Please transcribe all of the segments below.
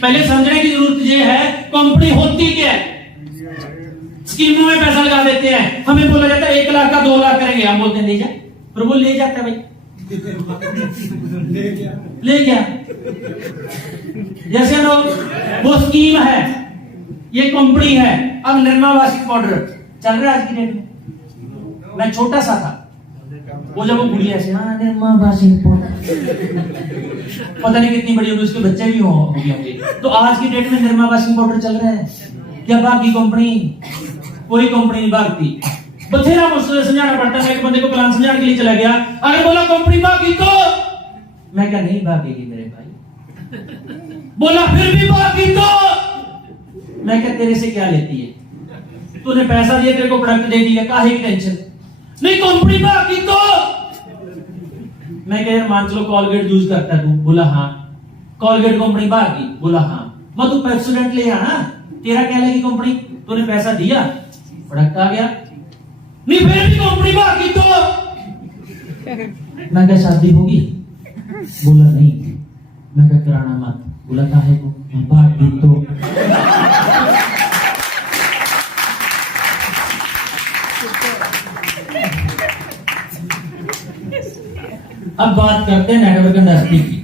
पहले समझने की जरूरत ये है कंपनी होती क्या है। स्कीमों में पैसा लगा देते हैं, हमें बोला जाता है 1 लाख का 2 लाख करेंगे, हम बोलते हैं ले जा, पर वो ले जाता है भाई ले गया। जैसे लोग वो स्कीम है, ये कंपनी है। अब निरमा वार्षिक पाउडर चल रहा है आज की डेट में। मैं छोटा सा था, वो जब वो गुड़िया से निरमा वार्षिक पाउडर, पता नहीं कितनी बड़ी होगी, उसके बच्चे भी होंगे। तो आज की डेट में निरमा वार्षिक पाउडर चल रहा है। क्या बाकी कंपनी, कोई कंपनी नहीं भागती। बथेरा मुझसे समझाना पड़ता है। एक बंदे को प्लान समझाने के लिए चला गया, अरे बोला कंपनी भागी तो, मैं क्या नहीं भागेगी मेरे भाई। बोला फिर भी भागी तो, मैं क्या तेरे से क्या लेती है, तूने पैसा दिया, तेरे को प्रोडक्ट दे दिया, काहे की टेंशन। नहीं कंपनी भागी तो, मैं क्या मान चलो कोलगेट यूज करता है तू, बोला हाँ। कोलगेट कंपनी भागी, बोला हाँ। मैं तू पेप्सोडेंट ले आना, तेरा क्या लगी कंपनी, तूने पैसा दिया, प्रोडक्ट आ गया। नहीं फिर भी कंपनी भागी तो, मैं क्या शादी होगी, बोला नहीं। मैं क्या कराना मत, बोला काहे को, भागी तो। अब बात करते हैं नेटवर्क इंडस्ट्री की।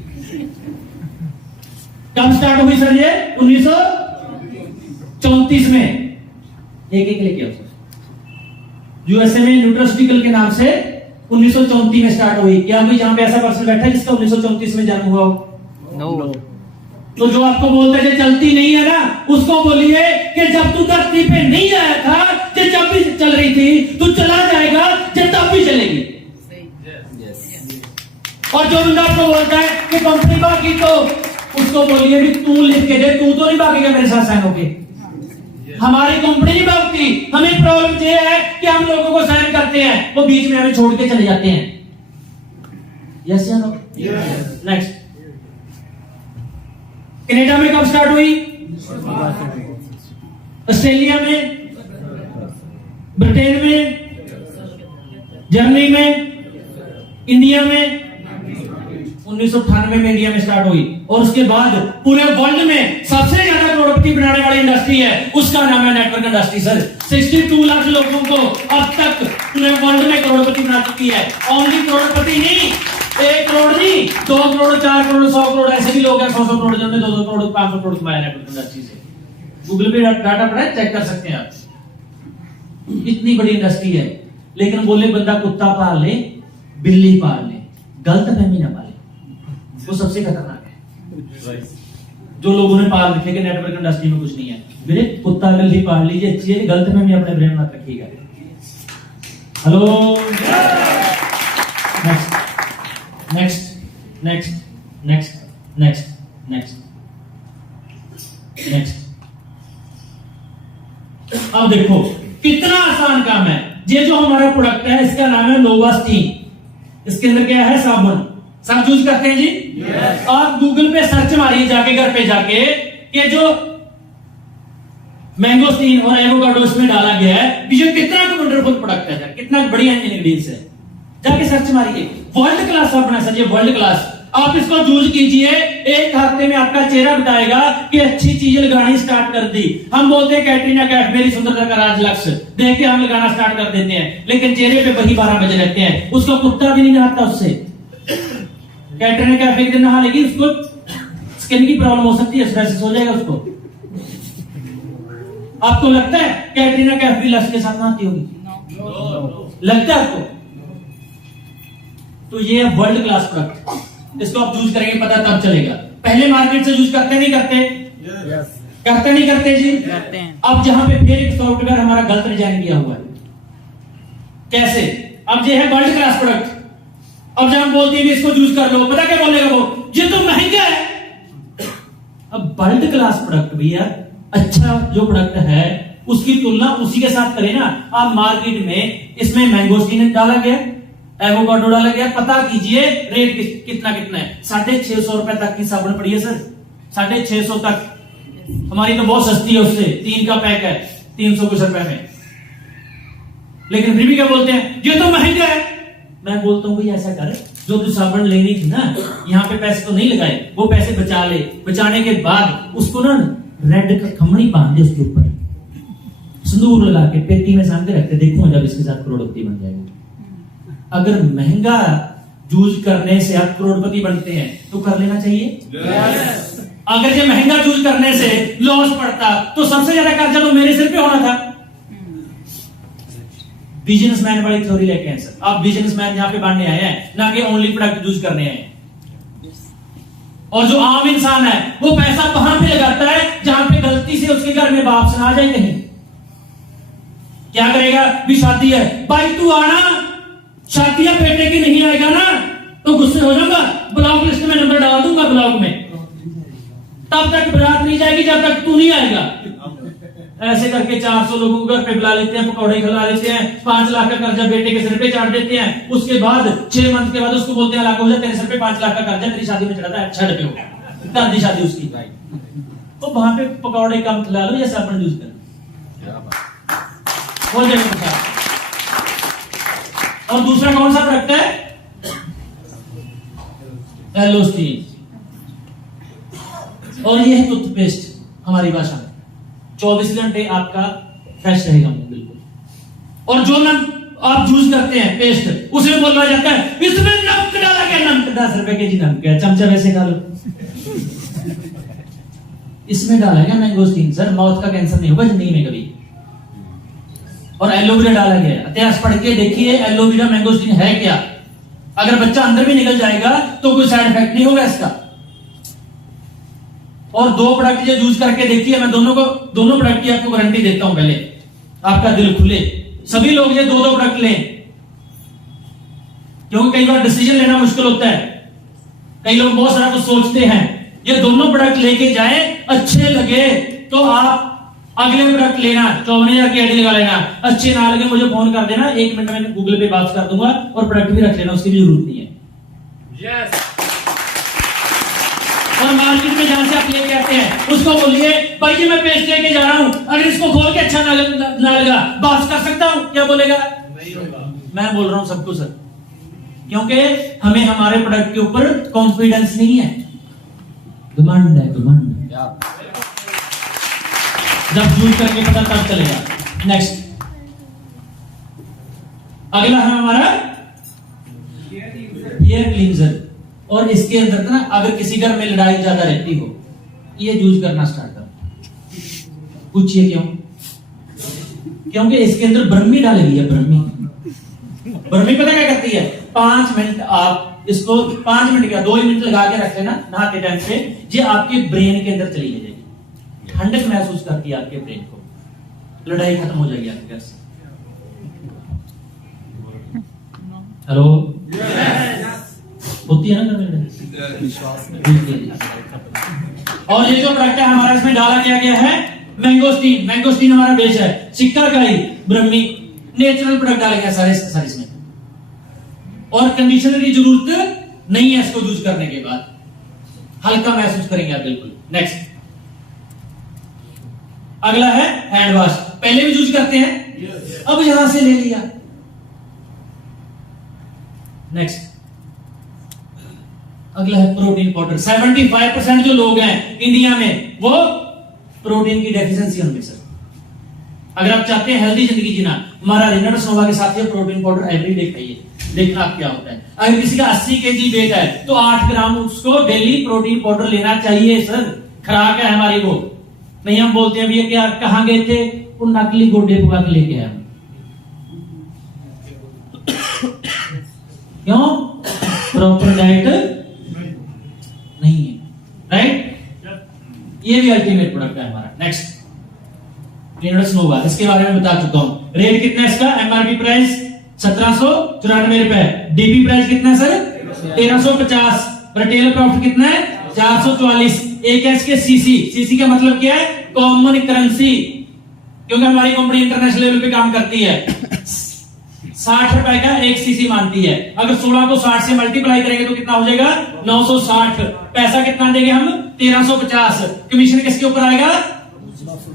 कब स्टार्ट हुई सर ये? 1934 में। एक लेके आओ सर। यूएसए में न्यूट्रास्यूटिकल के नाम से 1934 में स्टार्ट हुई। क्या कोई जहां पे ऐसा पर्सन बैठा है जिसका 1934 में जन्म हुआ हो? नो। तो जो आपको बोलता है चलती नहीं है ना, उसको बोलिए कि जब तू धरती पे नहीं आया था, जब भी चल रही थी, तू चला जाएगा, तब भी चलेगी। और जो बंदा आपको बोलता है कि कंपनी भागी तो, उसको बोलिए भी तू लिख के दे, तू तो नहीं भागेगा मेरे साथ साइन होके। हमारी कंपनी नहीं भागती। हमें प्रॉब्लम ये है कि हम लोगों को साइन करते हैं, वो बीच में हमें छोड़ के चले जाते हैं। यस या नो? नेक्स्ट, कनाडा में कब स्टार्ट हुई? ऑस्ट्रेलिया में, ब्रिटेन में, जर्मनी में, इंडिया में 1998 में इंडिया में स्टार्ट हुई। और उसके बाद पूरे वर्ल्ड में सबसे ज्यादा करोड़पति बनाने वाली इंडस्ट्री है, उसका नाम है नेटवर्क इंडस्ट्री सर। 62 लाख लोगों को अब तक पूरे वर्ल्ड में करोड़पति बना चुकी है। ओनली करोड़पति नहीं, 1 करोड़ नहीं, 2 करोड़, 4 करोड़, 100 करोड़, ऐसे भी लोग हैं 100 करोड़, जिन्होंने 200 करोड़, 500 करोड़ कमाया नेटवर्क इंडस्ट्री से। गूगल पे डाटा पड़ा है, चेक कर सकते हैं आप। इतनी बड़ी इंडस्ट्री है। लेकिन बोले बंदा कुत्ता पाल ले, बिल्ली पाल ले, गलत फहमी ना पाले, वो सबसे खतरनाक है। जो लोगों ने पाल रखे कि नेटवर्क इंडस्ट्री में कुछ नहीं है, मेरे कुत्ता बिल्ली पाल लीजिए, अच्छी है, गलत फहमी अपने ब्रेन में रखिएगा। Hello, next next next next next next next. अब देखो कितना आसान काम है। ये जो हमारा प्रोडक्ट है इसका नाम है नोवास्टीन। इसके अंदर क्या है? साबुन। सब यूज करते हैं जी। yes. आप गूगल पे सर्च मारिए जाके, घर पे जाके, कि जो मैंगोस्टीन और एवोकाडो इसमें डाला गया है, ये कितना वंडरफुल प्रोडक्ट है सर, कितना बढ़िया इंग्रेडिएंट्स है। जाके सर्च मारिए, वर्ल्ड क्लास साबुन है सर, ये वर्ल्ड क्लास। आप इसको यूज कीजिए, 1 हफ्ते में आपका चेहरा बताएगा कि अच्छी चीजें लगानी स्टार्ट कर दी। हम बोलते हैं कैटरीना कैफ मेरी सुंदरता का राज लक्ष्य, देख के हम लगाना स्टार्ट कर देते हैं, लेकिन चेहरे पे वही 12 बजे रहते हैं। उसका कुत्ता भी नहीं नहाता उससे। कैटरीना कैफ एक दिन नहा लेगी, उसको स्किन की प्रॉब्लम हो सकती है, स्ट्रेस हो जाएगा उसको। आपको लगता है कैटरीना कैफ भी लक्ष्य के साथ नहाती होगी? लगता है आपको? तो ये है वर्ल्ड क्लास प्रोडक्ट। इसको आप यूज करेंगे, पता तब चलेगा। पहले मार्केट से यूज करते नहीं करते? yes. करते नहीं करते जी? करते हैं। अब जहां पे फिर एक सॉफ्टवेयर हमारा गलत डिजाइन किया हुआ है। कैसे? अब ये है वर्ल्ड क्लास प्रोडक्ट। अब जब हम बोलते हैं इसको यूज कर लो, पता क्या बोलेगा वो? ये तो महंगा है। अब वर्ल्ड क्लास प्रोडक्ट भैया, अच्छा जो प्रोडक्ट है उसकी तुलना उसी के साथ करें ना। आप मार्केट में इसमें मैंगोस्टीन डाला गया, एवोकाडो डाला गया, पता कीजिए रेट कितना कितना है। 650 रुपए तक की साबुन पड़ी है सर, 650 तक। हमारी तो बहुत सस्ती है, उससे 3 का पैक है 300 कुछ रुपए में। लेकिन फिर भी क्या बोलते हैं? ये तो महंगा है। मैं बोलता हूं भाई ऐसा कर, जो तू साबुन लेनी थी ना, यहाँ पे पैसे तो नहीं लगाए, वो पैसे बचा ले, बचाने के बाद उसको ना रेड का खमणी बांध दे, उसके ऊपर सिंदूर लगा के पेटी में सामने रखते, देखो जब इसके साथ करोड़पति बन जाएगा। अगर महंगा जूझ करने से आप करोड़पति बनते हैं तो कर लेना चाहिए। अगर ये महंगा जूझ करने से लॉस पड़ता तो सबसे ज्यादा कर्जा तो मेरे सिर पे होना था। बिजनेसमैन वाली थ्योरी लेके हैं सर, आप बिजनेसमैन यहाँ पे बनने आए हैं, ना कि ओनली प्रोडक्ट यूज करने आए हैं। और जो आम इंसान है वो पैसा वहां पे लगाता है जहां पे गलती से उसके घर में बाप से ना आ जाए कहीं। क्या करेगा, भी शादी है भाई तू आना, शादियां बेटे की नहीं आएगा ना तो गुस्से हो जाऊंगा, ब्लॉक लिस्ट में नंबर डाल दूंगा ब्लॉक में, तब तक बारात नहीं जाएगी जब तक तू नहीं आएगा। ऐसे करके 400 लोगों को घर पे बुला लेते हैं, पकौड़े खिला लेते हैं, 5 लाख का कर्जा बेटे के सिर पे चाट देते हैं। उसके बाद 6 मंथ के बाद उसको बोलते हैं लाख हो जाए, तेरे सिर पे 5 लाख का कर्जा तेरी शादी में चढ़ा था, अच्छा पे हो कर दी शादी उसकी। तो वहां पे पकौड़े कम खिला लो या साबुन यूज कर हो जाएगा। और दूसरा कौन सा प्रोडक्ट है, एलोस्टीन, और ये है टूथपेस्ट हमारी भाषा में, 24 घंटे आपका फ्रेश रहेगा मुंह बिल्कुल। और जो नमक आप यूज करते हैं पेस्ट, उसमें बोला जाता है इसमें नमक डाला गया, नमक 10 रुपए के जी नमक है, चमचा वैसे डालो। इसमें डाला गया मैंगोस्टीन, सर माउथ का कैंसर नहीं होगा जिंदगी में कभी। और एलोवेरा डाला गया, इतिहास पढ़ के देखिए एलोवेरा मैंगोस्टीन है क्या। अगर बच्चा अंदर भी निकल जाएगा तो कोई साइड इफेक्ट नहीं होगा इसका। और 2 प्रोडक्ट जो यूज करके देखिए, मैं दोनों प्रोडक्ट की आपको गारंटी देता हूं, पहले आपका दिल खुले, सभी लोग ये 2 प्रोडक्ट लें, क्योंकि कई बार डिसीजन लेना मुश्किल होता है, कई लोग बहुत सारा कुछ सोचते हैं। ये दोनों प्रोडक्ट लेके जाए, अच्छे लगे तो आप अगले प्रोडक्ट लेना, 54,000 की आईडी लगा लेना, अच्छे ना लगे मुझे फोन कर देना, 1 मिनट में गूगल पे बात कर दूंगा और प्रोडक्ट भी रख लेना, उसकी भी जरूरत नहीं है। yes. और मार्केट में जहां से आप लेके आते हैं उसको बोलिए भाई ये मैं पेस्ट लेके जा रहा हूं, अगर इसको खोल के अच्छा ना लगा बात कर सकता हूं, क्या बोलेगा, नहीं होगा। मैं बोल रहा हूं सबको सर, क्योंकि हमें हमारे प्रोडक्ट के ऊपर कॉन्फिडेंस नहीं है, घमंड है, घमंड। जब यूज करके पता तब चलेगा। नेक्स्ट अगला है हमारा हेयर क्लींजर, और इसके अंदर ना अगर किसी घर में लड़ाई ज्यादा रहती हो, ये यूज करना स्टार्ट करो। पूछिए क्यों, क्योंकि इसके अंदर ब्रह्मी डाली गई है। ब्रह्मी पता क्या करती है, 5 मिनट आप इसको 5 मिनट क्या 2 मिनट लगा के रख लेना नहाते टाइम पे, ये आपके ब्रेन के अंदर चली जाएगी, ठंडक महसूस करती है आपके ब्रेन को, लड़ाई खत्म हो जाएगी आपके घर से। हेलो होती है ना घर में। और ये जो प्रोडक्ट है हमारा, इसमें डाला गया है मैंगोस्टीन। मैंगोस्टीन हमारा बेस है, सिक्काकाई, ब्रह्मी, नेचुरल प्रोडक्ट डाला गया सारे इसमें, और कंडीशनर की जरूरत नहीं है इसको यूज करने के बाद, हल्का महसूस करेंगे आप बिल्कुल। नेक्स्ट अगला है हैंड वॉश, पहले भी यूज करते हैं, अब यहां से ले लिया। नेक्स्ट अगला है प्रोटीन पाउडर। 75% जो लोग हैं इंडिया में वो प्रोटीन की डेफिशिएंसी होंगे सर। अगर आप चाहते हैं हेल्दी जिंदगी जीना, हमारा रिनर सोवा के साथ ये प्रोटीन पाउडर एवरीडे खाइए, देखना आप क्या होता है। अगर किसी का 80 kg वेट है तो 8 ग्राम उसको डेली प्रोटीन पाउडर लेना चाहिए सर, खुराक है हमारी वो। नहीं हम बोलते हैं भैया क्या कहां गए थे, वो नकली गोडे पका के लेके आए। क्यों, प्रॉपर डाइट नहीं है, राइट। ये भी अल्टीमेट प्रोडक्ट है हमारा। नेक्स्ट रिनर्स नोवा, इसके बारे में बता चुका हूं। रेट कितना है इसका, एमआरपी प्राइस 1794 रुपए, डीपी प्राइस कितना है सर 1350, रिटेल प्रॉफिट कितना है 444। एक है इसके सीसी का मतलब क्या है, कॉमन करेंसी, क्योंकि हमारी कंपनी इंटरनेशनल लेवल पे काम करती है। 60 रुपए का 1 सीसी मानती है, अगर 16 को 60 से मल्टीप्लाई करेंगे तो कितना हो जाएगा 960। पैसा कितना देंगे हम 1350, कमीशन किसके ऊपर आएगा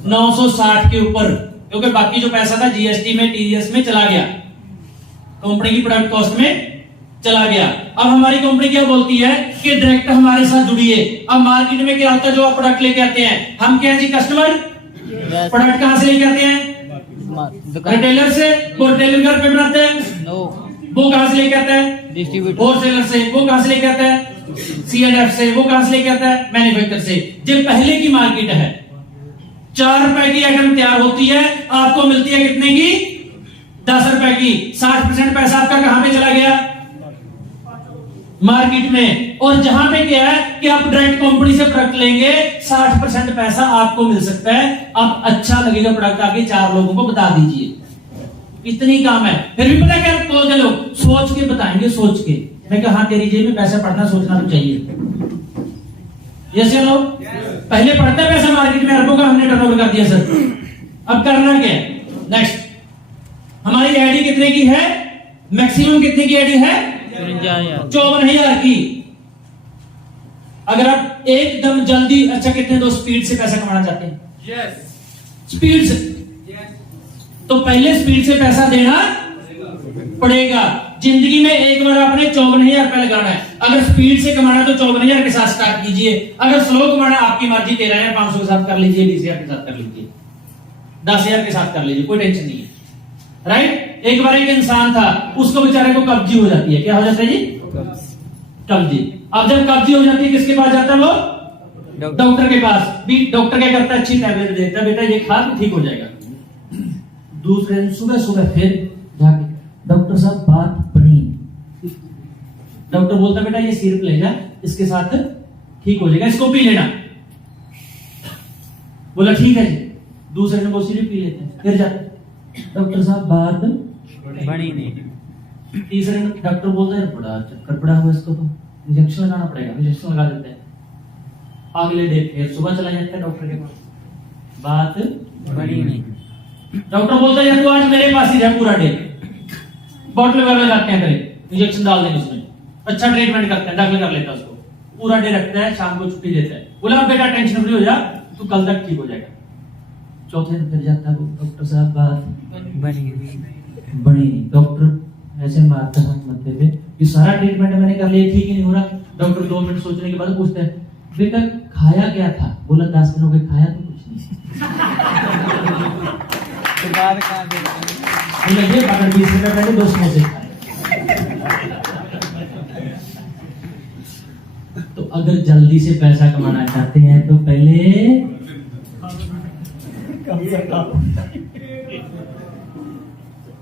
960 के ऊपर, क्योंकि बाकी जो पैसा था जीएसटी में टीडीएस में चला गया, कंपनी की प्रोडक्ट कॉस्ट में चला गया। अब हमारी कंपनी क्या बोलती है कि डायरेक्ट हमारे साथ जुड़िए। अब मार्केट में क्या होता है, जो आप प्रोडक्ट लेके आते हैं, हम क्या है जी कस्टमर प्रोडक्ट कहां से लेके आते हैं? रिटेलर से। वो रिटेलर घर पे बनाते हैं? वो कहां से लेके आता है? डिस्ट्रीब्यूटर। होलसेलर से। वो कहां से लेके आता है? C&F से। वो कहां से लेके आता है? मैन्युफैक्चर से। जब पहले की मार्केट है, 4 रुपए की आइटम तैयार होती है, आपको मिलती है कितने की? 10 रुपए की। 60% पैसा आपका कहां पे चला गया? मार्केट में। और जहां पे क्या है कि आप डायरेक्ट कंपनी से प्रोडक्ट लेंगे, 60% पैसा आपको मिल सकता है। अब अच्छा लगेगा प्रोडक्ट, आगे 4 लोगों को बता दीजिए, इतनी काम है। फिर भी पता क्या बोलते लोग, सोच के बताएंगे, सोच के। मैं कहा हाँ, तेरी जेब में पैसा पड़ना सोचना तो चाहिए। यस या नो? पहले पड़ता पैसा मार्केट में, अरबों का हमने टर्नओवर कर दिया सर। अब करना क्या है? नेक्स्ट, हमारी आईडी कितने की है? मैक्सिमम कितने की आईडी है? 54,000 की। अगर आप एकदम जल्दी, अच्छा कितने दोस्त स्पीड से पैसा कमाना चाहते हैं? यस। स्पीड से, तो पहले स्पीड से पैसा देना पड़ेगा। जिंदगी में एक बार आपने 54,000 रुपए लगाना है। अगर स्पीड से कमाना तो 54,000 के साथ स्टार्ट कीजिए। अगर स्लो कमाना, आपकी मर्जी, 13,500 के साथ कर लीजिए, 20,000 के साथ कर लीजिए, 10,000 के साथ कर लीजिए, कोई टेंशन नहीं है। राइट? एक बार एक इंसान था, उसको बेचारे को कब्जी हो जाती है। क्या हो जाता है जी? कब्जी। अब जब कब्जी हो जाती है, किसके पास जाता है वो? डॉक्टर के पास। भी डॉक्टर क्या करता है? अच्छी टैबलेट देता है, बेटा ये खा तो ठीक हो जाएगा। दूसरे दिन सुबह सुबह फिर जाके, डॉक्टर साहब बात बनी। डॉक्टर बोलता है बेटा ये सिरप ले जा, इसके साथ ठीक हो जाएगा, इसको पी लेना। बोला ठीक है जी। दूसरे दिन वो सिरप पी लेते हैं, फिर जाते, डॉक्टर साहब बात बनी नहीं। तीसरे दिन डॉक्टर बोलता है बड़ा चक्कर पड़ा हुआ, इसको तो इंजेक्शन लगाना पड़ेगा। इंजेक्शन लगा देते हैं। अगले डे फिर सुबह चला जाता है डॉक्टर के पास, बात बनी नहीं। डॉक्टर बोलता है तू आज मेरे पास ही रह पूरा डे, बॉटल वगैरह लगाते हैं, करे इंजेक्शन डाल देंगे उसमें, अच्छा ट्रीटमेंट करते हैं, दाखिल कर लेता है उसको, पूरा डे रखता है, शाम को छुट्टी देता है। बोला बेटा टेंशन फ्री हो जा, तू कल तक ठीक हो जाएगा। चौथे दिन फिर जाता है, डॉक्टर साहब बात बनी। डॉक्टर ऐसे मारता है मत्थे पे कि सारा ट्रीटमेंट मैंने कर लिया, ठीक ही नहीं हो रहा। डॉक्टर 2 मिनट सोचने के बाद पूछता है बेटा खाया क्या था? बोला 10 दिन हो गए खाया तो कुछ नहीं। ये 20 रुपए पहले 2 समोसे खाए। तो अगर जल्दी से पैसा कमाना चाहते हैं तो पहले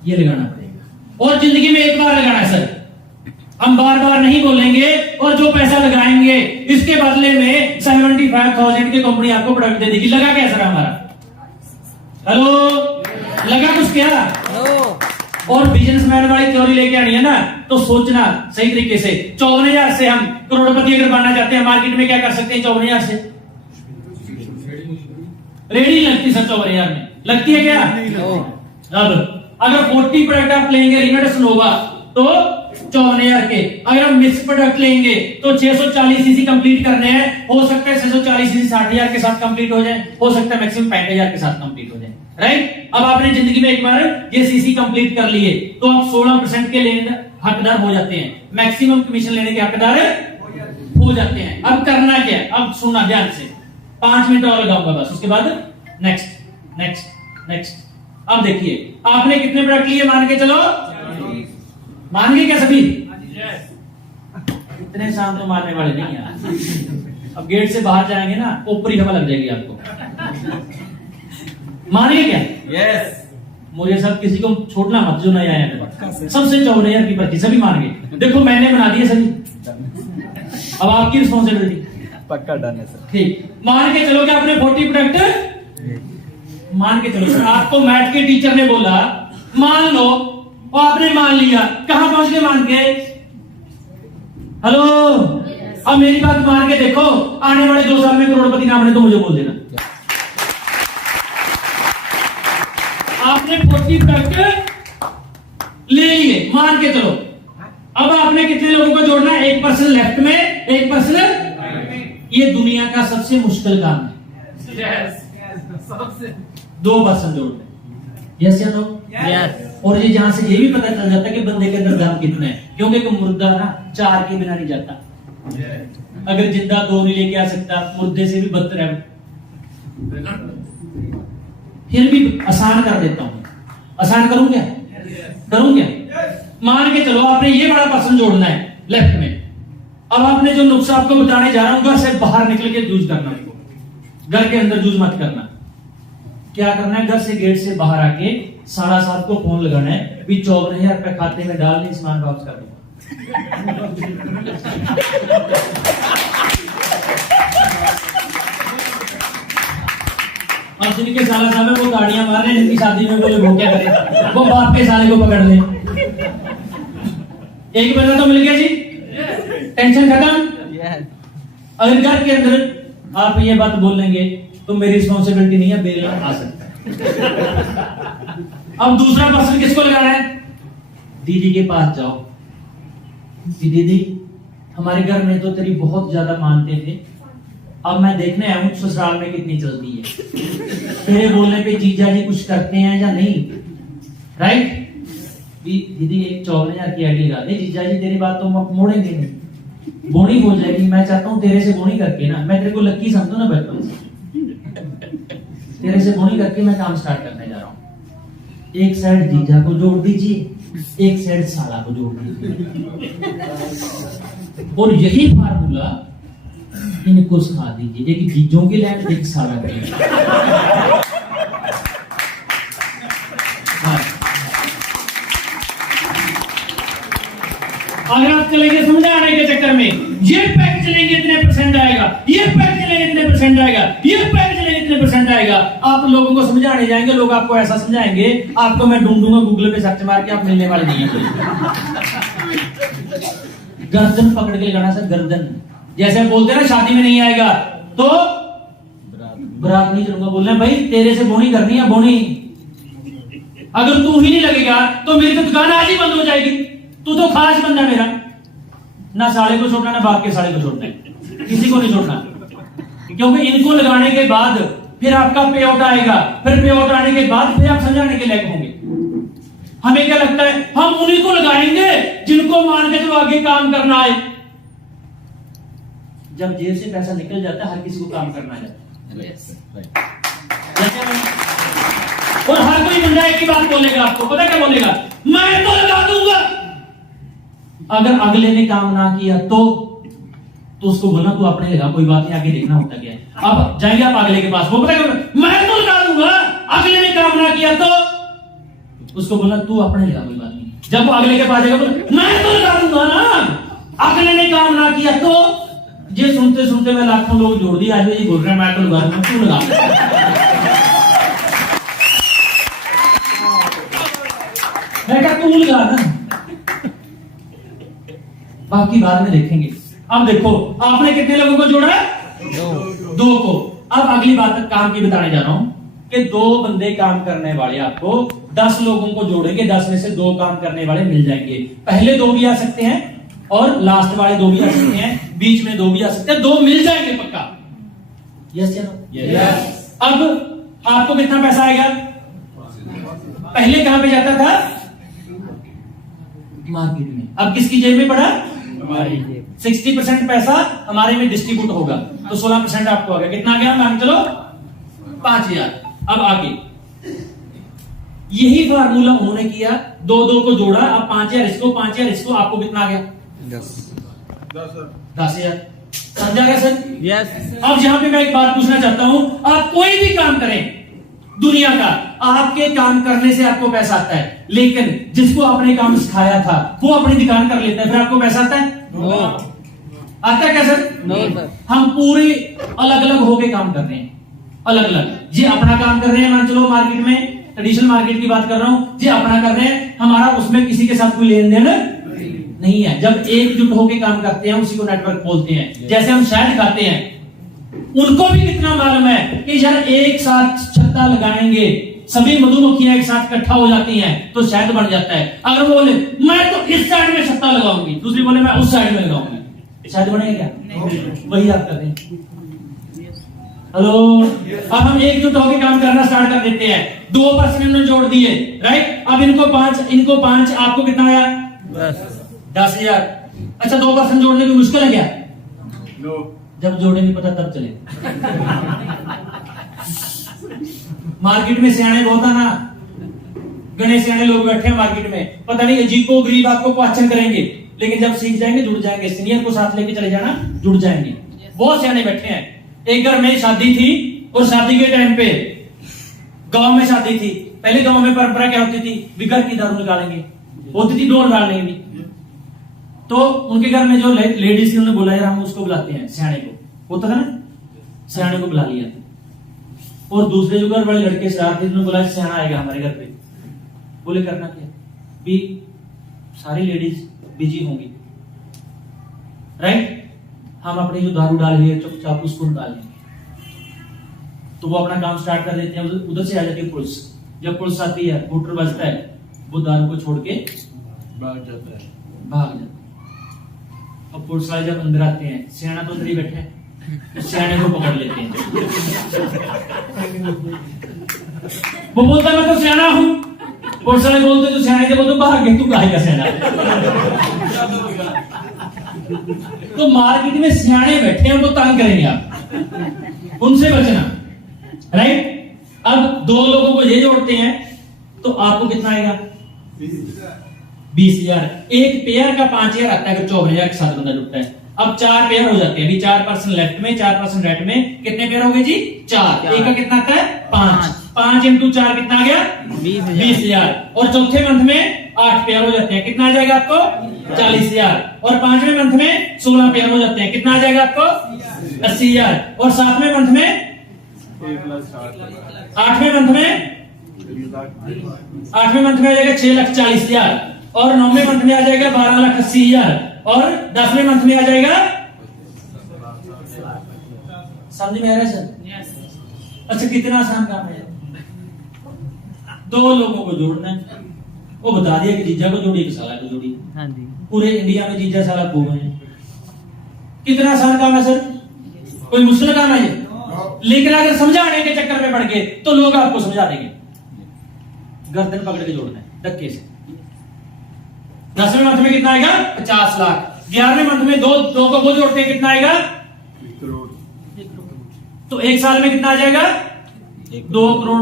ये लगाना पड़ेगा। और जिंदगी में एक बार लगाना है सर, हम बार बार नहीं बोलेंगे। और जो पैसा लगाएंगे इसके बदले में 75,000 की कंपनी आपको प्रोडक्ट दे देगी। लगा क्या सर हमारा? हेलो, लगा कुछ क्या? और बिजनेसमैन वाली थ्योरी लेके आनी है ना, तो सोचना सही तरीके से। 54,000 से हम करोड़पति अगर बनना चाहते हैं, मार्केट में क्या कर सकते हैं? 54,000 से रेडी लगती सर, 54,000 में लगती है क्या? अब अगर 40 प्रोडक्ट आप लेंगे रिनोवेशन होगा तो 54,000 के। अगर हम मिक्स प्रोडक्ट लेंगे तो 640 सीसी कंप्लीट करने हैं। हो सकता है 640 सीसी 60,000 के साथ कंप्लीट हो जाए, हो सकता है मैक्सिमम 65,000 के साथ कंप्लीट हो जाए। राइट? अब आपने जिंदगी में एक बार ये सीसी कंप्लीट कर लिए तो आप 16% के लेने हकदार हो जाते हैं, मैक्सिमम कमीशन लेने के हकदार हो जाते हैं। अब करना क्या? अब सुनना ध्यान से, 5 मिनट और लगाऊंगा बस, उसके बाद नेक्स्ट नेक्स्ट नेक्स्ट। अब देखिए आपने कितने प्रोडक्ट लिए, मान के चलो, मान गए क्या सभी? इतने शाम तो मारने वाले नहीं यार। अब गेट से बाहर जाएंगे ना, ऊपरी हवा लग जाएगी आपको। मान गए क्या? यस। मुझे सब किसी को छोड़ना मत जो नहीं आया मेरे पास, सबसे 54,000 की पर्ची सभी मान गए। देखो मैंने बना दिए सभी, अब आपकी रिस्पॉन्सिबिलिटी। पक्का डन है सर। ठीक, मान के चलो कि आपने 40 प्रोडक्ट मान के चलो सर, आपको मैथ के टीचर ने बोला मान लो, और आपने मान लिया। कहां पहुंच गए मान के? हेलो, अब मेरी बात मान के देखो, आने वाले 2 साल में करोड़पति ना बने तो मुझे बोल देना। आपने 40 प्रोडक्ट ले लिए, मान के चलो। अब आपने कितने लोगों को जोड़ना है? 1% लेफ्ट में, 1% ये दुनिया का सबसे मुश्किल काम है। 2% जोड़ना। यस या नो? यस। और ये जहां से ये भी पता चल जाता है कि बंदे के अंदर दम कितना है, क्योंकि एक मुर्दा ना 4 के बिना नहीं जाता। अगर जिंदा 2 नहीं लेके आ सकता, मुर्दे से भी बदतर है। फिर भी आसान कर देता हूं, आसान करूं क्या? करूं क्या? मान के चलो आपने ये बड़ा पर्सन जोड़ना है लेफ्ट में। अब आपने जो नुस्खा आपको बताने जा रहा हूं, घर से बाहर निकल के यूज करना, घर के अंदर यूज मत करना। क्या करना है? घर से गेट से बाहर आके 7:30 को फोन लगाना है, भी 54,000 रुपए खाते में डाल दी, सामान वापस कर दूंगा। और जिनके साला साहब है वो गाड़ियां मार रहे हैं, जिनकी शादी में बोले वो क्या करे, वो बाप के साले को पकड़ ले। एक बंदा तो मिल गया जी, टेंशन खत्म। अगर घर के अंदर आप ये बात बोलेंगे तो मेरी रिस्पॉन्सिबिलिटी नहीं है, बेल आ सकता है। अब दूसरा पर्सन किसको लगाना है? दीदी के पास जाओ, दीदी हमारे घर में तो तेरी बहुत ज्यादा मानते थे, अब मैं देखने आया हूं ससुराल में कितनी चलती है, तेरे बोलने पे जीजा जी कुछ करते हैं या नहीं, राइट? दीदी एक 54,000 की आईडी लगा दे, जीजा जी तेरी बात तो मोड़ेंगे नहीं, बोनी हो जाएगी। मैं चाहता हूं तेरे से बोनी करके ना, मैं तेरे को लक्की समझू ना बचपन से, तेरे से बोनी करके मैं काम स्टार्ट करने जा रहा हूं। एक साइड जीजा को जोड़ दीजिए, एक साइड साला को जोड़ दीजिए, और यही फार्मूला इनको सिखा दीजिए, एक जीजों की लैंड, एक साला की लैंड। अगर आप चलेंगे समझाने के चक्कर में, ये पैक चलेंगे इतने % आएगा, ये पैक चलेंगे इतने % आएगा, ये पैक चलेंगे इतने % आएगा, आप लोगों को समझाने जाएंगे, लोग आपको ऐसा समझाएंगे, आपको मैं ढूंढूंगा गूगल पे सर्च मार के, आप मिलने वाले नहीं है। गर्दन पकड़ के लगाना सर, गर्दन। जैसे बोलते हैं ना शादी में नहीं आएगा तो बारात नहीं चलूंगा, बोलना भाई तेरे से बोनी करनी है, बोनी। अगर तू ही नहीं लगेगा तो मेरी तो दुकान आज ही बंद हो जाएगी। तू तो खास बंदा मेरा, ना साले को छोड़ना ना बाप के साले को छोड़ना है, किसी को नहीं छोड़ना, क्योंकि इनको लगाने के बाद फिर आपका पे आउट आएगा, फिर पे आउट आने के बाद फिर आप समझाने के लायक होंगे। हमें क्या लगता है, हम उन्हीं को लगाएंगे जिनको मान के चलो आगे काम करना है। जब जेब से पैसा निकल जाता है हर किसी को काम करना है, और हर कोई बंदा एक ही बात बोलेगा, आपको पता क्या बोलेगा, मैं तो लगा दूंगा। अगर अगले ने काम ना किया तो उसको बोलना तू अपने लगा, कोई बात नहीं, आगे देखना होता क्या है। अब जाएंगे आप अगले के पास, वो पता क्या, मैं तो लगा दूंगा, अगले ने काम ना किया तो उसको बोलना तू अपने लगा, कोई बात नहीं। जब वो अगले के पास जाएगा बोला मैं तो लगा दूंगा ना, अगले ने काम ना किया तो। ये सुनते सुनते मैं लाखों लोग जोड़ दिए, आज ये बोल रहे हैं मैं तो लगा दूंगा, तू लगा। मैं क्या तू लगा ना, बाकी बाद में देखेंगे। अब देखो आपने कितने लोगों को जोड़ा है? 2 को। अब अगली बात काम की बताने जा रहा हूं कि 2 बंदे काम करने वाले, आपको 10 लोगों को जोड़ेंगे, 10 में से 2 काम करने वाले मिल जाएंगे। पहले 2 भी आ सकते हैं और लास्ट वाले 2 भी आ सकते हैं, बीच में 2 भी आ सकते हैं, 2 मिल जाएंगे पक्का। यस या नो? यस। अब आपको कितना पैसा आएगा? पहले कहां पे जाता था? मार्केट में। अब किसकी जेब में पड़ा? 60% पैसा हमारे में डिस्ट्रीब्यूट होगा, तो 16% आपको आ गया। कितना गया? मान चलो 5,000। अब आगे यही फार्मूला उन्होंने किया, 2 को जोड़ा, अब 5,000 इसको, 5,000 इसको, आपको कितना आ गया? 10,000। समझा गया सर? यस। अब यहां पे मैं एक बात पूछना चाहता हूं, आप कोई भी काम करें दुनिया का, आपके काम करने से आपको पैसा आता है, लेकिन जिसको आपने काम सिखाया था वो अपनी दुकान कर लेता है, फिर आपको पैसा आता है? नो। आता है क्या सर? No sir. हम पूरे अलग अलग होके काम कर रहे हैं, अलग अलग। ये अपना काम कर रहे हैं, मान चलो मार्केट में, ट्रेडिशनल मार्केट की बात कर रहा हूं, ये अपना कर रहे हैं, हमारा उसमें किसी के साथ कोई लेन देन नहीं है। जब एकजुट होके काम करते हैं उसी को नेटवर्क बोलते हैं। जैसे हम शहद खाते हैं, उनको भी कितना मालूम है कि यार एक साथ छत्ता लगाएंगे, सभी मधुमक्खियां एक साथ इकट्ठा हो जाती हैं तो शहद बन जाता है। अगर वो बोले मैं तो इस साइड में छत्ता लगाऊंगी, दूसरी बोले मैं उस साइड में लगाऊंगी, शहद बनेगा क्या? वही आप कर रहे हैं। हेलो, अब हम एकजुट होकर काम करना स्टार्ट कर देते हैं। 2% हमने जोड़ दिए, राइट। अब इनको 5, आपको कितना आया? 10,000। अच्छा, 2% जोड़ने में मुश्किल है क्या? जब जोड़ेंगे पता तब चले। मार्केट में सियाने बहुत है ना, गणे सियाने लोग बैठे हैं मार्केट में, पता नहीं अजीब को गरीब आपको क्वेश्चन करेंगे, लेकिन जब सीख जाएंगे जुड़ जाएंगे। सीनियर को साथ लेके चले जाना, जुड़ जाएंगे। बहुत सियाने बैठे हैं। एक घर में शादी थी और शादी के टाइम पे गांव में शादी थी। पहले गांव में परंपरा क्या होती थी? बिगर की दारू निकालेंगे, होती थी डोल डालने की। तो उनके घर में जो लेडीज थी उन्होंने बोला यार हम उसको बुलाते हैं, सियाने को, होता था ना, सियाने को बुला लिया। और दूसरे जो घर वाले लड़के शरारती उन्होंने बोला सियाना आएगा हमारे घर पे। बोले करना क्या? भी सारी लेडीज बिजी होंगी, राइट, हम अपनी जो दारू डाल रही है चुपचाप उसको निकाल लेंगे। तो वो अपना काम स्टार्ट कर देते हैं। उधर से आ जाती है पुलिस। जब पुलिस आती है, हूटर बजता है, वो दारू को छोड़ के भाग जाता है। अब पुलिस वाले जब अंदर आते हैं, सियाना तो अंदर ही बैठे हैं, तो सियाने को पकड़ लेते हैं। वो बोलता है मैं तो सियाना हूं। पुलिस वाले बोलते तो सियाने, जब वो तो भाग गए, तू काहे का सियाना? तो मार्केट में सियाने बैठे हैं, उनको तंग करेंगे आप, उनसे बचना, राइट। अब 2 लोगों को ये जोड़ते हैं तो आपको कितना आएगा? 20,000। एक पेयर का 5,000 आता है अगर 54,000 के साथ बंदा जुड़ता है। अब 4 पेयर हो जाते हैं। अभी 4% लेफ्ट में, 4% राइट में, कितने पेयर हो गए जी? 4। एक का कितना आता है? 5। 5 × 4 कितना आ गया? 20,000। और चौथे मंथ में 8 पेयर हो जाते हैं, कितना आ जाएगा आपको? 40,000। और 5वें मंथ में 16 पेयर हो जाते हैं, कितना आ जाएगा आपको? 80,000। और 7वें मंथ में 8वें मंथ में आ जाएगा 6,40,000। और 9वें मंथ में आ जाएगा 12,80,000। और 10वें मंथ में आ जाएगा, समझ में आ रहा है सर? अच्छा, कितना आसान काम है। 2 लोगों को जोड़ना है। वो बता दिया कि जीजा को जोड़ी कि साला को जोड़ी। हाँ जी। पूरे इंडिया में जीजा साला खूब है। कितना आसान काम है सर? कोई मुश्किल काम है ये? लेकिन अगर समझाने के चक्कर में पड़ गए तो लोग आपको समझा देंगे। गर्दन पकड़ के जोड़ना है धक्के से। 10वें मंथ में कितना आएगा? 50 लाख। 11वें मंथ में दो को वो जोड़ते हैं, कितना आएगा? 1 करोड़। तो 1 साल में कितना आ जाएगा? 2 करोड़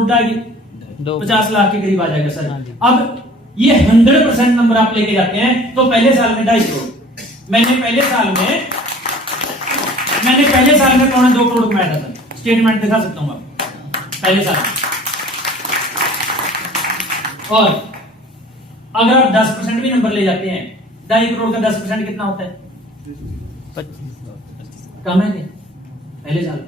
50 लाख के करीब आ जाएगा सर। अब ये 100% नंबर आप लेके जाते हैं तो पहले साल में 2.5 करोड़। मैंने पहले साल में 2 करोड़ कमाया था। स्टेटमेंट दिखा सकता हूं आप पहले साल। और अगर आप 10% भी नंबर ले जाते हैं, 2.5 करोड़ का 10% कितना होता है? 25। कम है क्या पहले साल?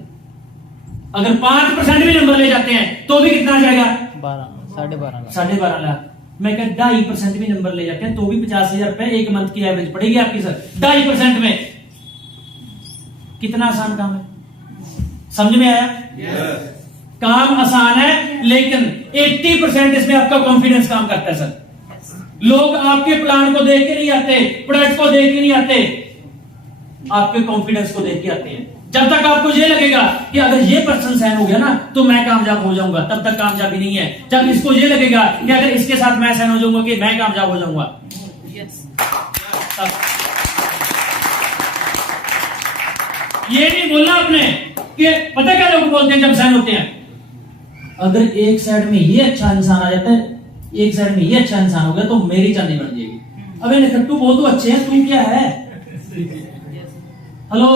अगर 5% भी नंबर ले जाते हैं तो भी कितना आ जाएगा? 12.5 लाख। मैं कह 2.5% भी नंबर ले जाते हैं तो भी 50,000 रुपए एक मंथ की एवरेज पड़ेगी आपकी सर। 2.5% में कितना आसान काम है, समझ में आया? काम आसान है, लेकिन 80% इसमें आपका कॉन्फिडेंस काम करता है सर। लोग आपके प्लान को देख के नहीं आते, प्रोडक्ट को देख के नहीं आते, आपके कॉन्फिडेंस को देख के आते हैं। जब तक आपको ये लगेगा कि अगर ये पर्सन साइन हो गया ना तो मैं कामयाब हो जाऊंगा, तब तक कामयाबी नहीं है। जब इसको ये लगेगा कि अगर इसके साथ मैं साइन हो जाऊंगा कि मैं कामयाब हो जाऊंगा, ये नहीं बोलना आपने कि पता क्या लोग बोलते हैं जब साइन होते हैं, अगर एक साइड में ये अच्छा इंसान आ जाता है, एक साइड में ये अच्छा इंसान हो गया तो मेरी चांदी बन जाएगी। अबे निकट्टू बहुत अच्छे हैं, तू क्या है? हेलो,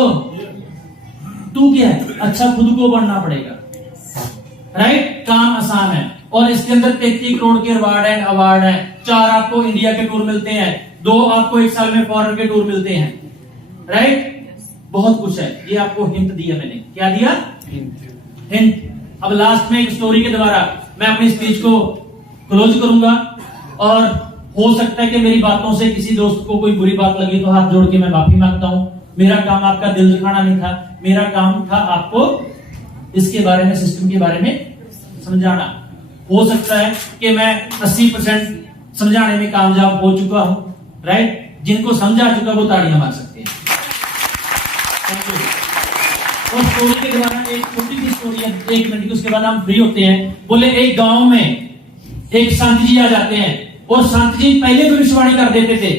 तू क्या है? अच्छा खुद को बनना पड़ेगा, राइट। काम आसान है और इसके अंदर 33 करोड़ के अवार्ड है। 4 आपको इंडिया के टूर मिलते हैं, 2 आपको 1 साल में फॉरेन के टूर मिलते हैं, राइट। बहुत कुछ है। ये आपको हिंट दिया मैंने, क्या दिया? हिंट। अब लास्ट में एक स्टोरी के द्वारा मैं अपनी स्पीच को क्लोज करूंगा। और हो सकता है कि मेरी बातों से किसी दोस्त को कोई बुरी बात लगी तो हाथ जोड़ के मैं माफी मांगता हूं। मेरा काम आपका दिल दिखाना नहीं था, मेरा काम था आपको इसके बारे में, सिस्टम के बारे में समझाना। हो सकता है कि मैं 80% समझाने में कामयाब हो चुका हूं, राइट। जिनको समझा चुका वो ताड़ियां मार सकते हैं। और स्टोरी के द्वारा एक छोटी सी स्टोरी है 1 मिनट की, उसके बाद हम फ्री होते हैं। बोले एक गांव में एक संत जी आ जाते हैं, और संत जी पहले भविष्यवाणी कर देते थे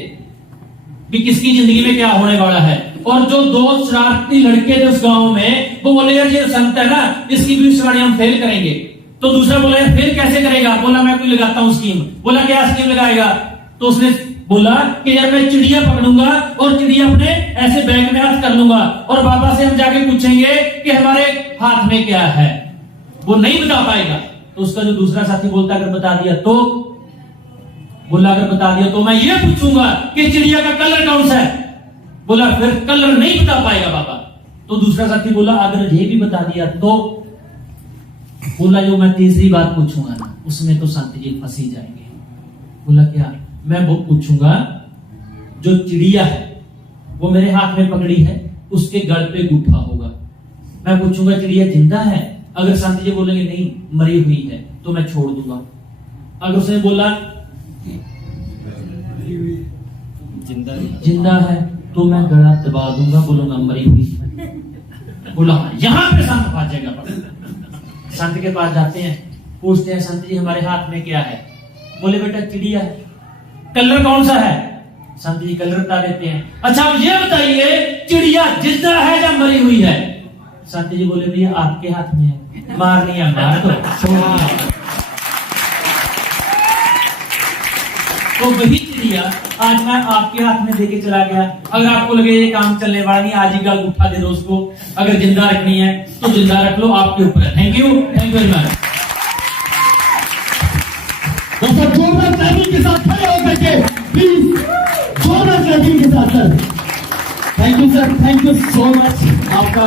कि किसकी जिंदगी में क्या होने वाला है। और जो 2 शरारती लड़के थे उस गांव में, वो बोले यार ये संत है ना, इसकी भविष्यवाणी हम फेल करेंगे। तो दूसरा बोला यार फेल कैसे करेगा? बोला मैं कोई लगाता हूं स्कीम। बोला क्या स्कीम लगाएगा? तो उसने बोला कि यार मैं चिड़िया पकड़ूंगा और चिड़िया अपने ऐसे बैग में हाथ कर लूंगा, और बाबा से हम जाके पूछेंगे कि हमारे हाथ में क्या है। वो नहीं बता पाएगा। तो उसका जो दूसरा साथी बोलता अगर बता दिया तो, बोला अगर बता दिया तो मैं ये पूछूंगा कि चिड़िया का कलर कौन सा है। बोला फिर कलर नहीं बता पाएगा बाबा। तो दूसरा साथी बोला अगर ये भी बता दिया तो। बोला जो मैं तीसरी बात पूछूंगा ना, उसमें तो संत जी फंसी जाएंगे। बोला क्या? मैं वो पूछूंगा जो चिड़िया है वो मेरे हाथ में पकड़ी है, उसके गल पे गुठा होगा। मैं पूछूंगा चिड़िया जिंदा है? अगर संत जी बोलेंगे नहीं मरी हुई है तो मैं छोड़ दूंगा। अगर उसने बोला जिंदा है तो मैं गला दबा दूंगा, बोलूंगा मरी हुई। बोला यहां पे संत पहुंचेगा। संत के पास जाते हैं, पूछते हैं संत जी हमारे हाथ में क्या है? बोले बेटा चिड़िया है। कलर कौन सा है? संत जी कलर बता देते हैं। अच्छा अब ये बताइए चिड़िया जिंदा है या मरी हुई है? संत जी बोले भैया आपके हाथ में है, मारनी है मार दो, छोड़ दिया। तो वही चिड़िया आज मैं आपके हाथ में देके चला गया। अगर आपको लगे ये काम चलने वाला नहीं, आज ही गल उठा दे दो उसको। अगर जिंदा रखनी है तो जिंदा रख लो, आपके ऊपर है। Thank you very much. Sir जोरदार क्लैपिंग के साथ खड़े होकर के प्लीज, जोरदार क्लैपिंग के साथ sir. Thank you sir, thank you so much. आपका